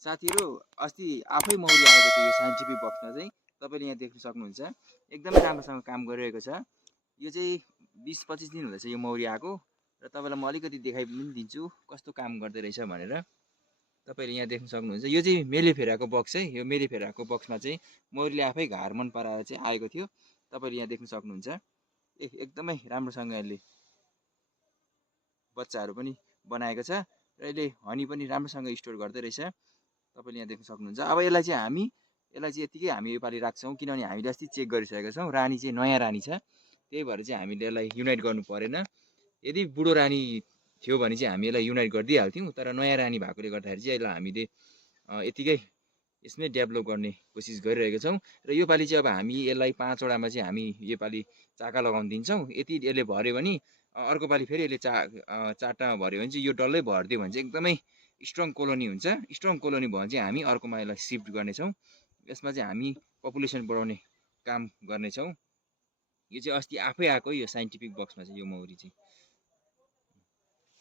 साथीहरू अस्ति आफै मौरी आएको थियो यो साइन्टिफिक बक्समा चाहिँ तपाईँले यहाँ देख्न सक्नुहुन्छ एकदमै राम्रोसँग काम गरिरहेको छ। यो चाहिँ 20-25 दिन हुँदैछ यो मौरी आएको र तपाईँलाई म अलिकति देखाइ पनि दिन्छु कस्तो काम गर्दै रहेछ भनेर। तपाईँले यहाँ देख्न सक्नुहुन्छ यो चाहिँ मेलिफेराको बक्स है। यो मेलिफेराको बक्समा चाहिँ मौरीले आफै घर मन पराएर चाहिँ आएको थियो। तपाईँले यहाँ देख्न सक्नुहुन्छ एकदमै राम्रोसँगले बच्चाहरू पनि बनाएको छ र यसले हनी पनि राम्रोसँग स्टोर गर्दै रहेछ। तपाईँले यहाँ देख्न सक्नुहुन्छ। अब यसलाई चाहिँ यतिकै हामी योपालि राख्छौँ किनभने हामीले अस्ति चेक गरिसकेका छौँ रानी चाहिँ नयाँ रानी छ। त्यही भएर चाहिँ हामीले यसलाई युनाइट गर्नु परेन। यदि बुढो रानी थियो भने चाहिँ हामी यसलाई युनाइट गरिदिइहाल्थ्यौँ, तर नयाँ रानी भएकोले गर्दाखेरि चाहिँ यसलाई हामीले यतिकै यसमै डेभलप गर्ने कोसिस गरिरहेका छौँ। र योपालि चाहिँ अब हामी यसलाई 5वटामा चाहिँ हामी योपालि चाका लगाउन दिन्छौँ। यदि यसले भर्यो भने अर्को पालि फेरि यसले 4टामा भर्यो भने चाहिँ यो डल्लै भरिदियो भने चाहिँ एकदमै स्ट्रङ कोलोनी हुन्छ। स्ट्रङ कोलोनी भयो भने चाहिँ हामी अर्कोमा यसलाई सिफ्ट गर्नेछौँ। यसमा चाहिँ हामी पपुलेसन बढाउने काम गर्नेछौँ। यो चाहिँ अस्ति आफै आएको यो साइन्टिफिक बक्समा चाहिँ यो मौरी चाहिँ।